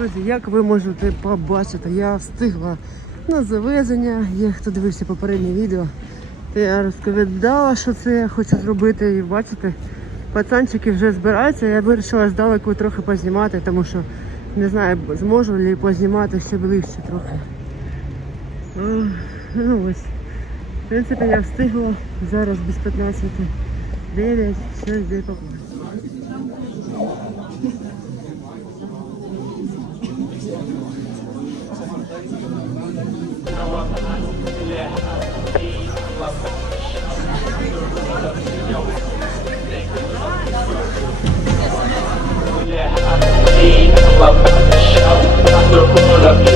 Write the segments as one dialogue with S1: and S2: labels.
S1: Друзі, як ви можете побачити, я встигла на завезення. Є хто дивився попереднє відео, то я розповідала, що це я хочу зробити. І бачите, пацанчики вже збираються. Я вирішила здалеку трохи познімати, тому що не знаю, зможу ли познімати ще ближче трохи. О, Ну ось. В принципі, я встигла зараз без 15. 9, щось де попасть. Коротше,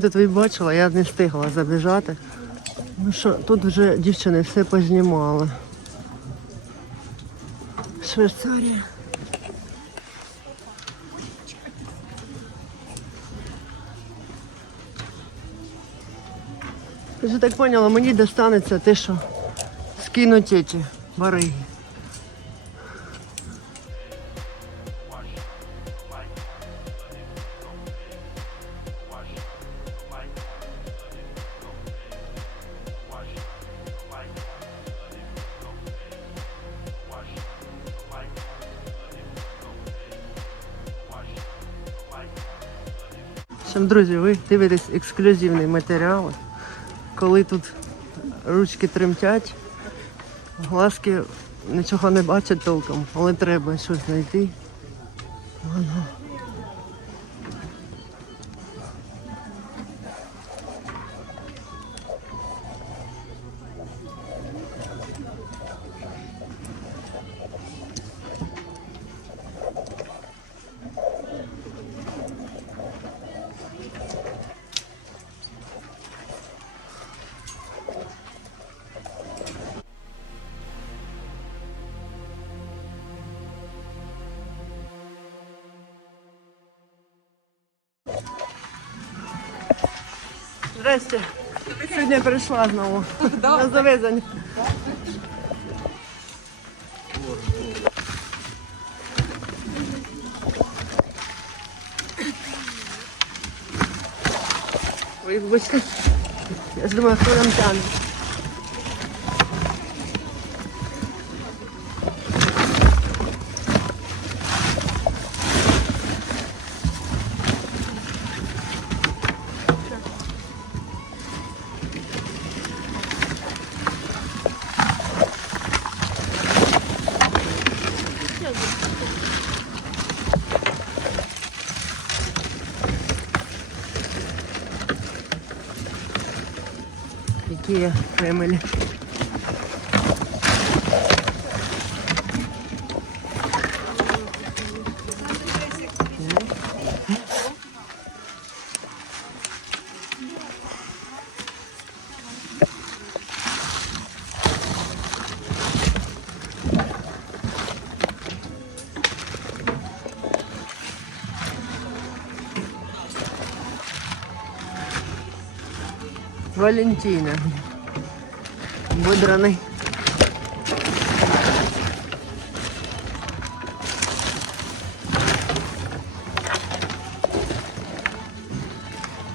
S1: вони тут бачила, я не встигла забіжати. Ну що, тут вже дівчини все познімали. Швейцарія. Я так поняла, мені достанеться те, що скинуть ці бариги. Всім, друзі, ви дивитесь ексклюзивний матеріал. Коли тут ручки тремтять, глазки нічого не бачать толком, але треба щось знайти. Здрасте. Сьогодні я прийшла знову на завезення. Ой, вибачте. Я ж думаю, хто нам тягне. Ikea Family. Валентина. Видраний.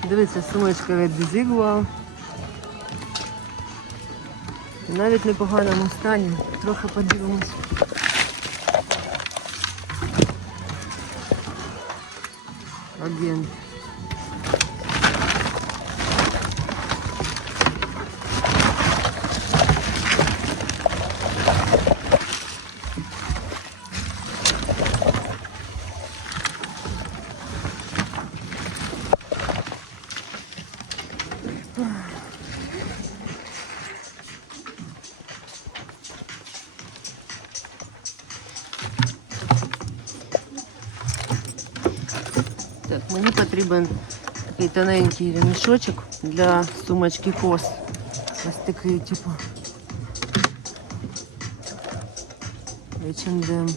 S1: Дивіться, сумочка від Zigwell. Навіть непоганому стані. Трохи подивимось. Агент. Тоненький ремішочок для сумочки кос. Ось такий, типу. H&M.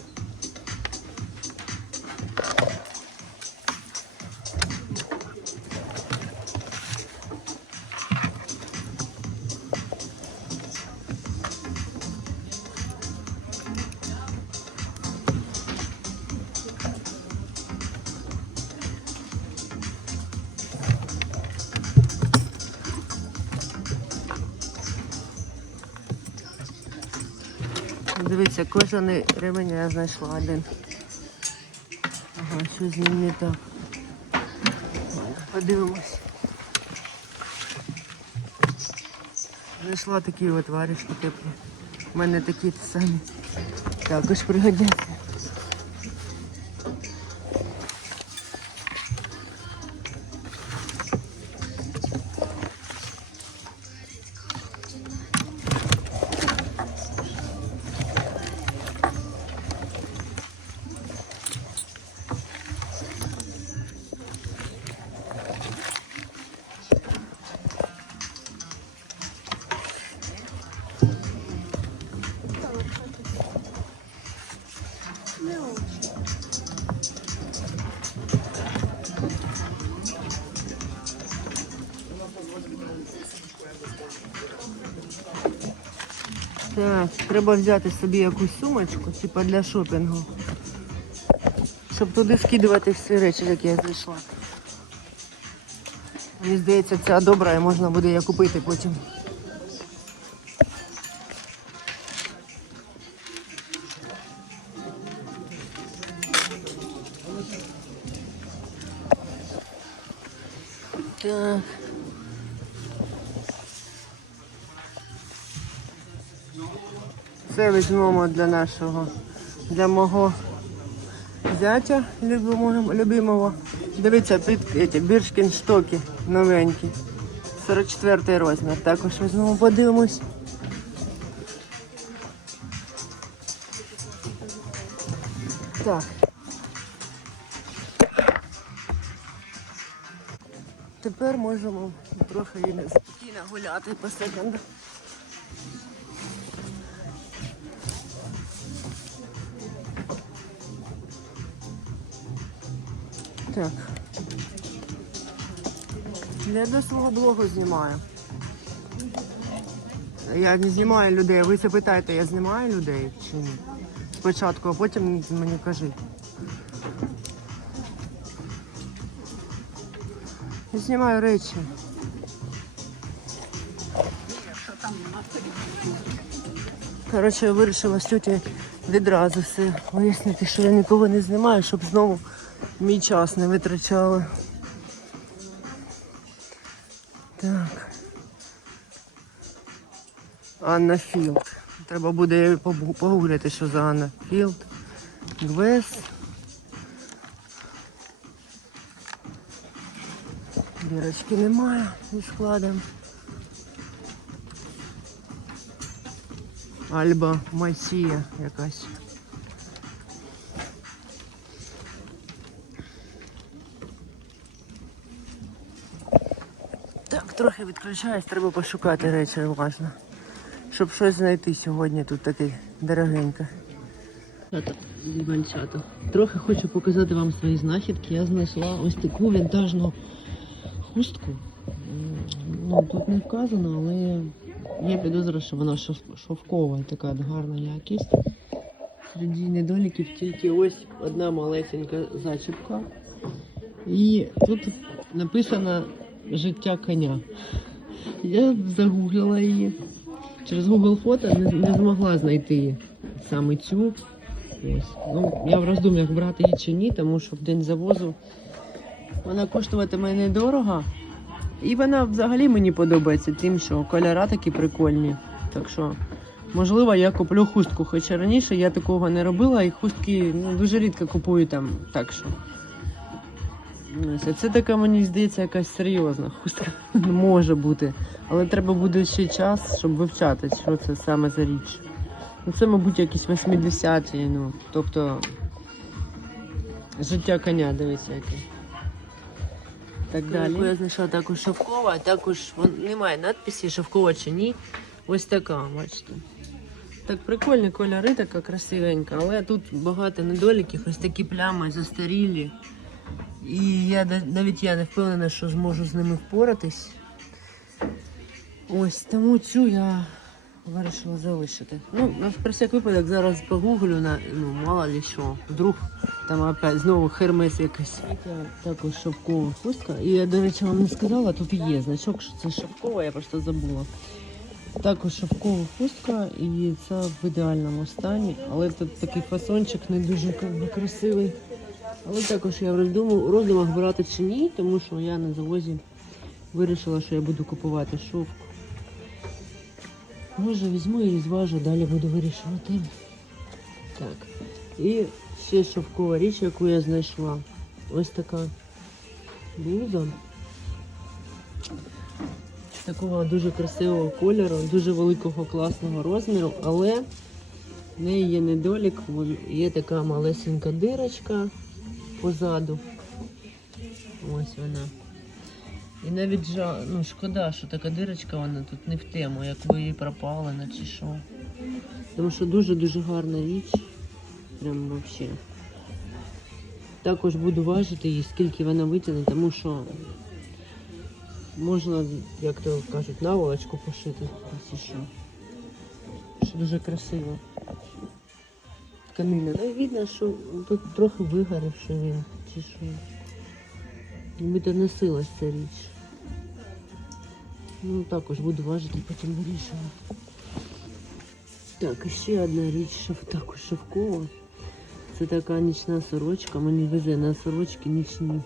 S1: Дивіться, кожаний ремень я знайшла один. Ага, що з ним не так. Подивимось. Знайшла такі от варішки теплі. У мене такі самі. Також пригодяться. Треба взяти собі якусь сумочку, типа для шопінгу. Щоб туди скидувати всі речі, які я знайшла. Мені здається, ця добра і можна буде її купити потім. Це візьмемо для нашого, для мого зятя любимого. любимого. Дивіться, під біршкінштоки новенькі. 44 розмір. Також візьмемо, подивимось. Так. Тепер можемо трохи спокійно гуляти по секундах. Так. Я до свого блогу знімаю. Я не знімаю людей. Ви запитаєте, я знімаю людей чи ні? Спочатку, а потім мені кажіть. Я знімаю речі. Коротше, я вирішила тьоті відразу все вияснити, що я нікого не знімаю, щоб знову мій час не витрачали. Так. Анна Філд. Треба буде погуглити, що за Анна Філд. Гвес. Бірочки немає зі складом. Альба Масія якась. Трохи відключаюсь, треба пошукати речі уважно. Щоб щось знайти сьогодні тут таке дорогеньке. Трохи хочу показати вам свої знахідки. Я знайшла ось таку вінтажну хустку. Ну, тут не вказано, але я підозрюю, що вона шов- шовкова, така гарна якість. Серед недоліків тільки ось одна малесенька зачіпка. І тут написано життя коня. Я загуглила її. Через Google фото не, не змогла знайти саме цю. Ось. Ну, я в роздум'ях брати її чи ні, тому що в день завозу вона коштуватиме недорого. І вона взагалі мені подобається тим, що кольора такі прикольні. Так що, можливо, я куплю хустку. Хоча раніше я такого не робила, і хустки ну, дуже рідко купую там. Так що. Це така, мені здається, якась серйозна хустка. Може бути. Але треба буде ще час, щоб вивчати, що це саме за річ. Ну, це, мабуть, якісь 80-ті, ну, тобто життя коня, дивіться яке. Так далі. Я знайшла також шовкова, також вон, немає надписі шовкова чи ні. Ось така, бачите. Так прикольні кольори, така красивенька, але тут багато недоліків, ось такі плями застарілі. І я навіть я не впевнена, що зможу з ними впоратись. Ось тому цю я вирішила залишити. Ну, про всяк випадок зараз погуглю на ну, мало ли що. Вдруг там опять знову хермес якийсь. Також шовкова хустка. І я, до речі, вам не сказала, тут є значок, що це шовкова, я просто забула. Також шовкова хустка і це в ідеальному стані, але тут такий фасончик не дуже красивий. Але також я в роздуму, роздумах брати чи ні, тому що я на завозі вирішила, що я буду купувати шовк. Може візьму і зважу, далі буду вирішувати. Так. І ще шовкова річ, яку я знайшла. Ось така блуза. Такого дуже красивого кольору, дуже великого класного розміру, але в неї є недолік, є така малесенька дирочка позаду. Ось вона. І навіть жа... ну, шкода, що така дирочка, вона тут не в тему, як ви її пропалена чи що. Тому що дуже-дуже гарна річ. Прям взагалі. Також буду важити її, скільки вона витягне, тому що можна, як то кажуть, наволочку пошити. Ось що. Що дуже красиво. Тканина. Ну, видно, що тут трохи вигорівши він, чи що. Нібито носилась ця річ. Ну, також буду важити, потім вирішувати. Так, ще одна річ, що також шовкова. Це така нічна сорочка. Мені везе на сорочки нічні.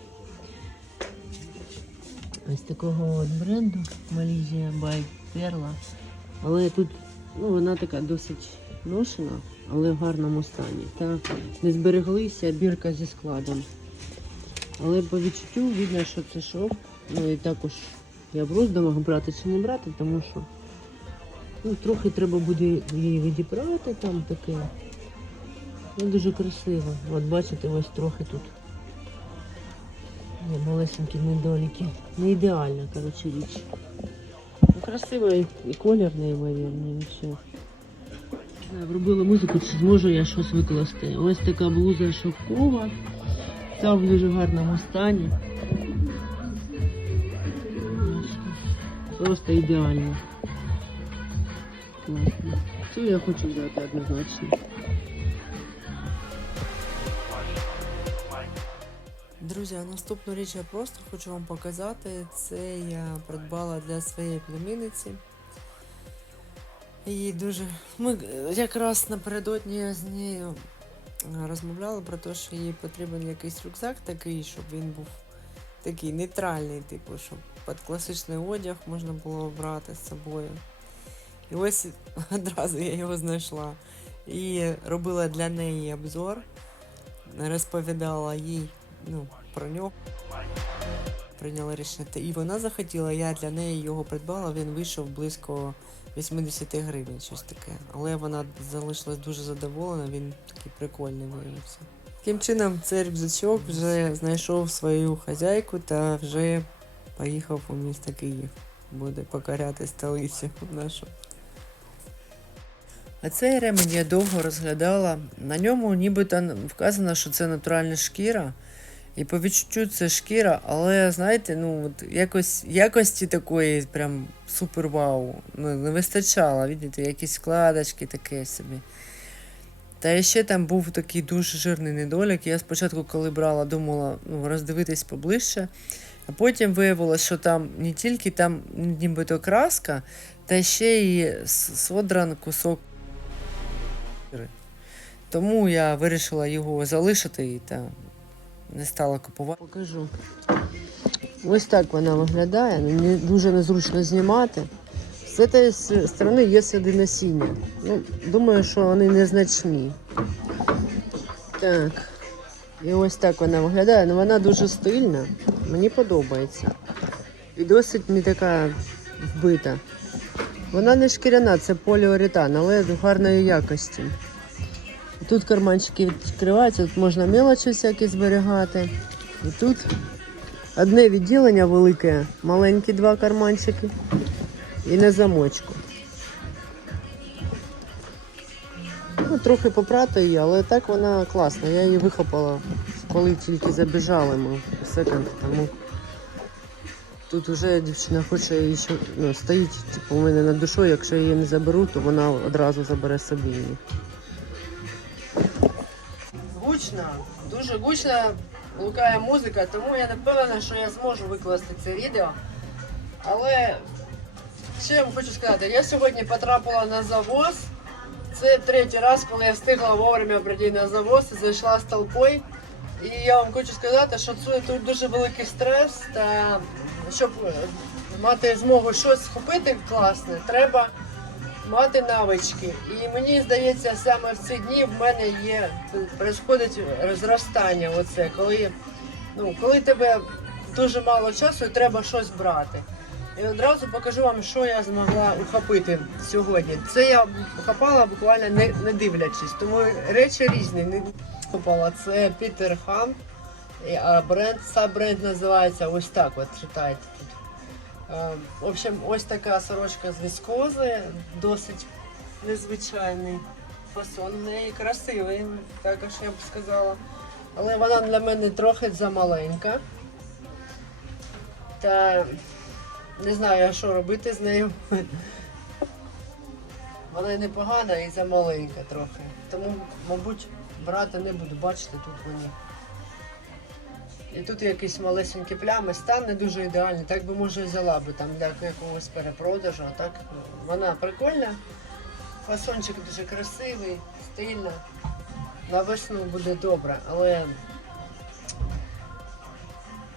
S1: Ось такого от бренду Malaysia by Perla. Але тут ну, вона така досить ношена, але в гарному стані. Та не збереглися бірка зі складом. Але по відчуттю видно, що це шов. Ну і також я в роздумах брати чи не брати, тому що ну, трохи треба буде її відібрати там таке. Ну, дуже красиво. От бачите, ось трохи тут. Є малесенькі недоліки. Не ідеальна, коротше, річ. Ну, красиво і, і колір неймовірний. і все. Знаю, Вробила музику, чи зможу я щось викласти. Ось така блуза шовкова. Ця в дуже гарному стані. Просто ідеально. Класно. Цю я хочу взяти однозначно.
S2: Друзі, наступну річ я просто хочу вам показати. Це я придбала для своєї племінниці. Їй дуже. Ми якраз напередодні з нею е, розмовляли про те, що їй потрібен якийсь рюкзак такий, щоб він був такий нейтральний, типу, щоб під класичний одяг можна було брати з собою. І ось одразу я його знайшла. І робила для неї обзор, розповідала їй ну, про нього. Прийняла рішення. І вона захотіла, я для неї його придбала, він вийшов близько 80 гривень, щось таке. Але вона залишилась дуже задоволена, він такий прикольний виявився. Таким чином, цей рюкзачок вже знайшов свою хазяйку та вже поїхав у місто Київ. Буде покоряти столицю нашу. А цей ремень я довго розглядала. На ньому нібито вказано, що це натуральна шкіра. І по відчуттю це шкіра, але знаєте, ну от якось якості такої прям супер вау. Ну, не вистачало, бачите, якісь складочки таке собі. Та ще там був такий дуже жирний недолік. Я спочатку, коли брала, думала ну, роздивитись поближче, а потім виявилося, що там не тільки там нібито краска, та ще й содран кусок. Тому я вирішила його залишити і та не стала купувати.
S1: Покажу. Ось так вона виглядає. ну, Не, дуже незручно знімати. З цієї сторони є сліди насіння. Ну, думаю, що вони незначні. Так. І ось так вона виглядає. Ну вона дуже стильна. Мені подобається. І досить не така вбита. Вона не шкіряна, це поліуретан, але гарної якості. Тут карманчики відкриваються, тут можна мелочі всякі зберігати. І тут Одне відділення велике, маленькі два карманчики і на замочку. Ну, трохи попрати її, але так вона класна. Я її вихопала, коли тільки забіжали ми у секонд, тому тут вже дівчина хоче її ще ну, стоїть, типу, у мене над душою, якщо я її не заберу, то вона одразу забере собі її. Гучно, дуже гучно лукає музика, тому я не впевнена, що я зможу викласти це відео. Але що я вам хочу сказати, я сьогодні потрапила на завоз. Це третій раз, коли я встигла вовремя прийти на завоз і зайшла з толпою. І я вам хочу сказати, що це тут дуже великий стрес. Та щоб мати змогу щось схопити класне, треба мати навички. І мені здається, саме в ці дні в мене є происходить розростання. Оце коли, ну, коли тебе дуже мало часу треба щось брати. І одразу покажу вам, що я змогла ухопити сьогодні. Це я ухопала буквально не, не дивлячись, тому речі різні. Не ухопала. Це Пітер Хан, і, а бренд, саб-бренд називається ось так. От читайте тут. Е, В общем, ось така сорочка з віскози, досить незвичайний фасон. Неї красивий, також я б сказала. Але вона для мене трохи замаленька. Та не знаю, що робити з нею. Вона і непогана і замаленька трохи. Тому, мабуть, брати не буду. Бачите, тут вони. І тут якісь малесенькі плями, стан не дуже ідеальний. Так би може взяла би там для якогось перепродажу, а так ну, вона прикольна. Фасончик дуже красивий, стильна. На весну буде добре, але.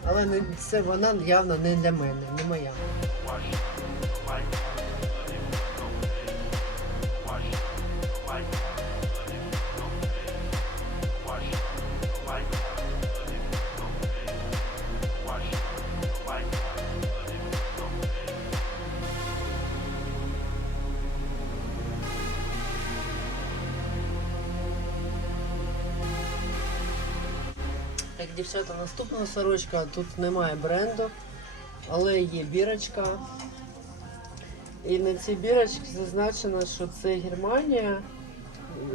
S1: Але не, це вона явно не для мене, не моя. Дівчата, наступна сорочка. Тут немає бренду, але є бірочка. І на цій бірочці зазначено, що це Германія.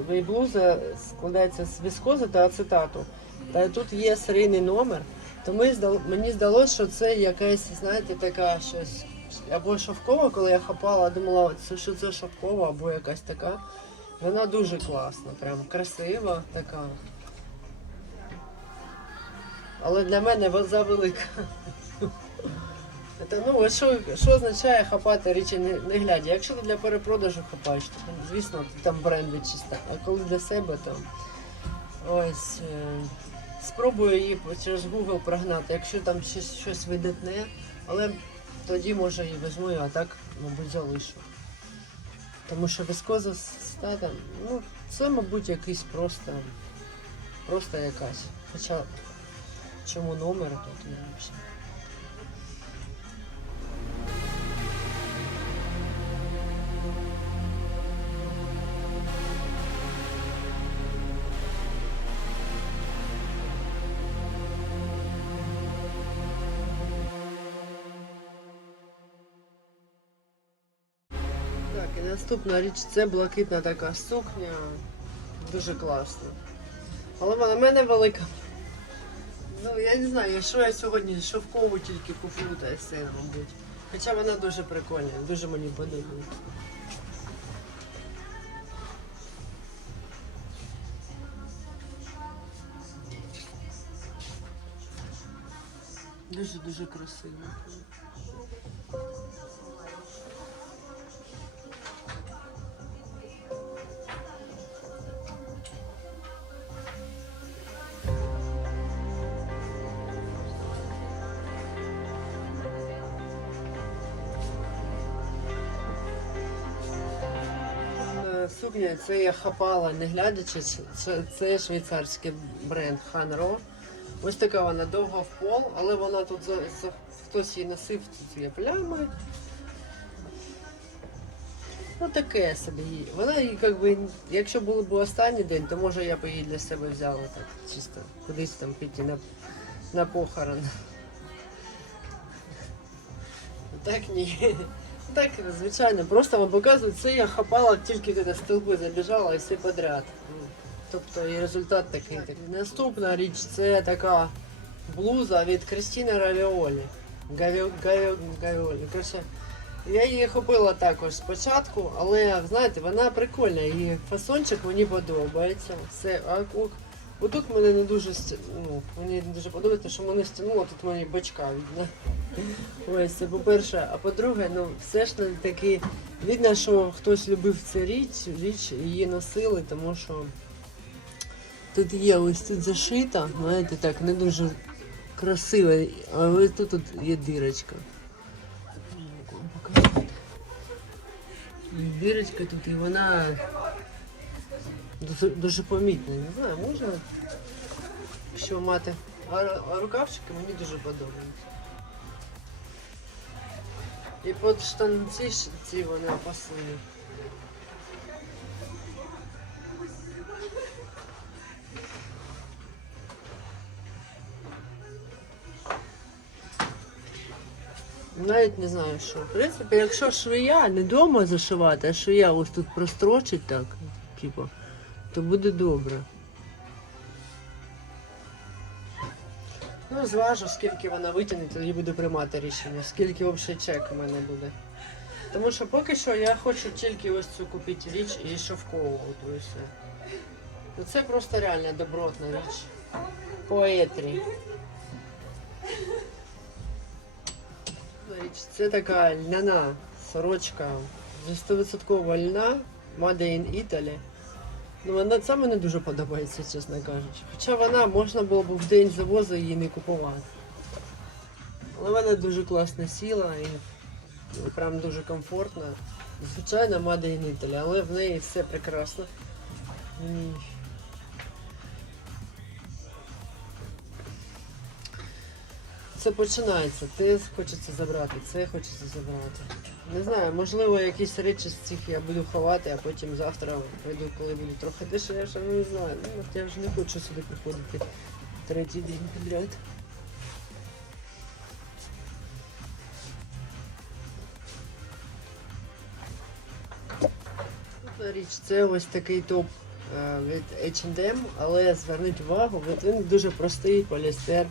S1: Вейблуза складається з віскози та ацетату. Та тут є серійний номер. То ми здал- мені здалося, що це якась, знаєте, така щось. Або шовкова, коли я хапала, думала, що це шовкова, або якась така. Вона дуже класна, прям красива така. Але для мене вона завелика. Це, ну, що, що означає хапати речі не, не глядя? Якщо ти для перепродажу хапаєш, то звісно там бренди чисто. А коли для себе там ось е, спробую її через Google прогнати, якщо там щось, щось видатне, але тоді може і візьму, а так, мабуть, залишу. Тому що віскоза стата, ну, це, мабуть, якийсь просто, просто якась. Хоча чому номер тут не взагалі. Так, і наступна річ це блакитна така сукня. Дуже класна. Але в мене велика. Ну, я не знаю, що я сьогодні шовкову тільки куплю та сина, мабуть. Хоча вона дуже прикольна, дуже мені подобається. Дуже-дуже красиво. Сукня це я хапала, не глядячи, це, це швейцарський бренд Ханро. Ось така вона довга в пол, але вона тут за, за- хтось її носив, тут є плями. Ну таке собі. Вона її, як би, якщо був б останній день, то може я б її для себе взяла так, чисто кудись там піти на, на похорон. Так ні. Так, звичайно, просто вам показують, це я хапала тільки туди столби забіжала і все подряд. Тобто і результат такий. Наступна річ це така блуза від Крістіни Равіолі. Гаві... Гаві... Гавіолі. Коротше, я її купила також спочатку, але знаєте, вона прикольна і фасончик мені подобається. Все, отут мене не дуже ну, мені не дуже подобається, що мене стягнуло, тут мені бачка видно. Ось, це по-перше, а по-друге, ну все ж таки видно, що хтось любив цю річ, річ її носили, тому що тут є ось тут зашита, знаєте, так, не дуже красиво, а ось тут, тут є дирочка. Дирочка тут і вона дуже, дуже помітна. Не знаю, можна, якщо мати. А, рукавчики мені дуже подобаються. І під штанці ці вони пасують. Навіть не знаю що. В принципі, якщо швея не вдома зашивати, а швея ось тут прострочить так, типу, то буде добре. Ну, зважу, скільки вона витягне, тоді буду приймати рішення, скільки взагалі чек у мене буде. Тому що поки що я хочу тільки ось цю купити річ і шовкову, от і все. Ну, Це просто реально добротна річ. Поетрі. Це така льняна сорочка зі 100% льна, Made in Italy. Ну, вона це мені дуже подобається, чесно кажучи. Хоча вона можна було б в день завозу її не купувати. Але вона дуже класно сіла і і прям дуже комфортно. Звичайно, Made in Italy, але в неї все прекрасно. Це починається. Те хочеться забрати, це хочеться забрати. Не знаю, можливо, якісь речі з цих я буду ховати, а потім завтра прийду, коли буду трохи дешевше, ну не знаю. Ну, от я ж не хочу сюди приходити третій день підряд. Річ, це ось такий топ е, від H&M, але зверніть увагу, він дуже простий поліестер.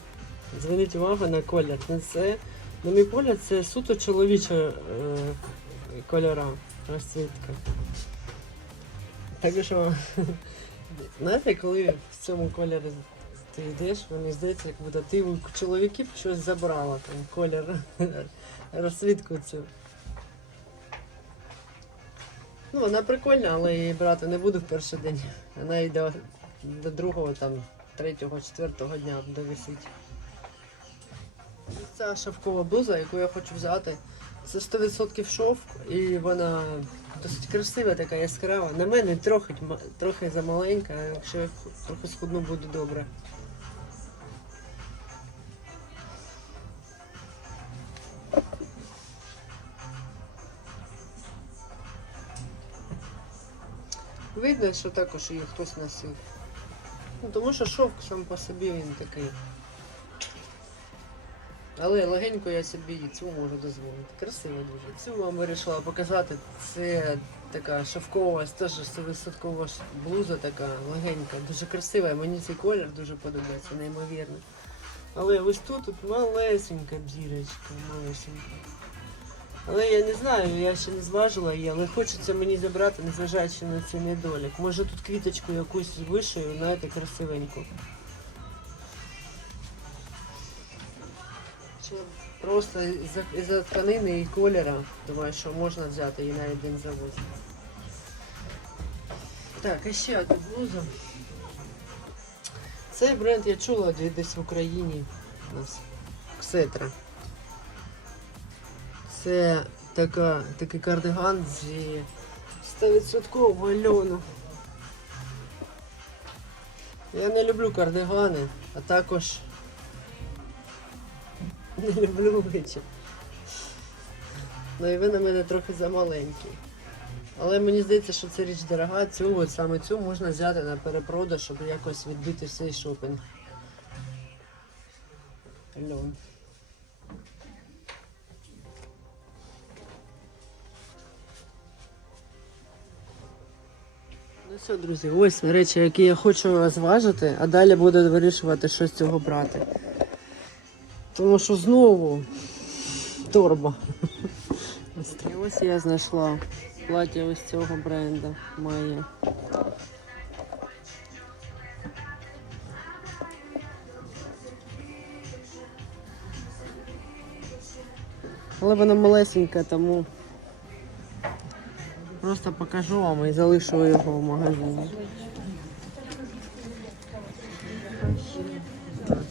S1: Зверніть увагу на колір. Це, на мій погляд, це суто чоловіча е, кольора, розцвітка. Так що, знаєте, коли в цьому кольорі ти йдеш, мені здається, як будто ти у чоловіків щось забрала, там колір, розцвітку цю. Ну, вона прикольна, але її брати не буду в перший день. Вона і до, другого, там, третього, четвертого дня буде висіти. Ця шовкова блуза, яку я хочу взяти, це 100% шовк, і вона досить красива, така яскрава. На мене трохи, трохи замаленька, якщо я трохи схудну, буде добре. Видно, що також її хтось носив. Ну, тому що шовк сам по собі він такий. Але легенько я собі цю можу дозволити. Красиво дуже. Цю вам вирішила показати. Це така шовкова, теж 100% блуза така легенька, дуже красива. Мені цей колір дуже подобається, неймовірно. Але ось тут, тут малесенька бзірочка, малесенька. Але я не знаю, я ще не зважила її, але хочеться мені забрати, незважаючи на цей недолік. Може тут квіточку якусь вишию, знаєте, красивеньку. Просто із тканини і кольора, думаю, що можна взяти її на один завоз. Так, і ще одну блузу. Цей бренд я чула десь в Україні у нас. Ксетра. Це така, такий кардиган зі 100% льону. Я не люблю кардигани, а також не люблю вичі. Ну і ви на мене трохи замаленький. Але мені здається, що це річ дорога, цю от саме цю можна взяти на перепродаж, щоб якось відбити цей шопінг. Льон. Ну все, друзі, ось речі, які я хочу розважити, а далі буду вирішувати, що з цього брати. Тому що знову торба. І ось я знайшла плаття ось цього бренду Майя. Але воно малесеньке, тому просто покажу вам і залишу його в магазині.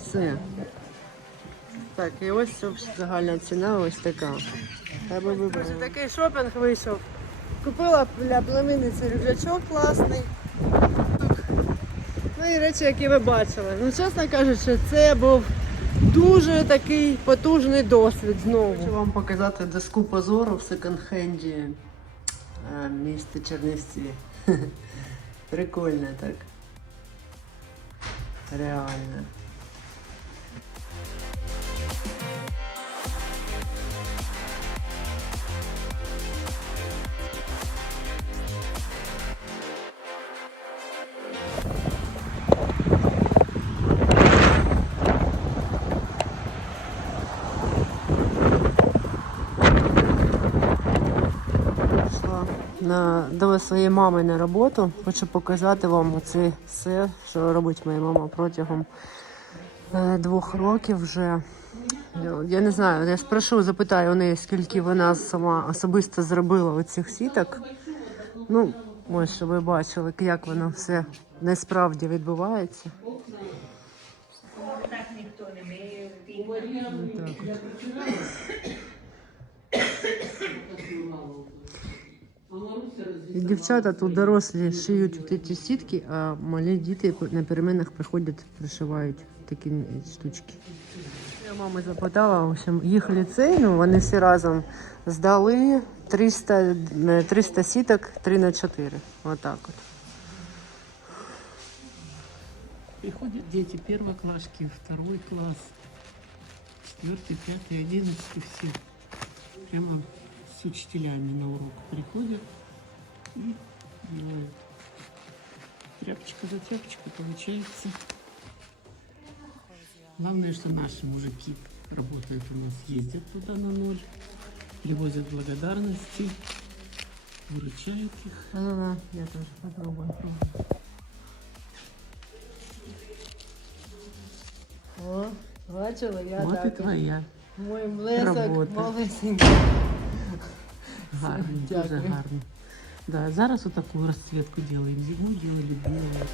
S1: Все. Так, і ось загальна ціна ось така. Треба вибрати. Такий шопінг вийшов. Купила для племінниці рюкзачок класний. Ну і речі, які ви бачили. Ну, чесно кажучи, це був дуже такий потужний досвід знову. Хочу вам показати доску позору в секонд-хенді е, міста Чернівці. Прикольно так. Реально. На, до своєї мами на роботу. Хочу показати вам оце все, що робить моя мама протягом е, двох років вже. Я- Я не знаю, я спрошу, запитаю у неї, скільки вона сама особисто зробила оцих сіток. Ну, ось, щоб ви бачили, як воно все насправді відбувається. Отак от. І дівчата тут дорослі шиють от ці сітки, а малі діти на перемінах приходять, пришивають такі штучки. Я мами запитала, в общем, їх ліцей, ну вони всі разом здали 300, е, 300 сіток 3 на 4. Отак от.
S3: Приходят дети первоклассники, второй класс, четвертый, пятый, одиннадцатый, все. Прямо с учителями на урок приходят и делают. Тряпочка за тряпочку получается. Главное, что наши мужики работают у нас, ездят туда на ноль, привозят благодарности, выручают их.
S1: А ну на, я теж попробую. О, бачила, я
S3: вот и твоя.
S1: Мой блесок
S3: Робота.
S1: малесенький.
S3: Гарно, дуже гарно. Да, зараз отаку розцвітку делаем. Зиму делали белую.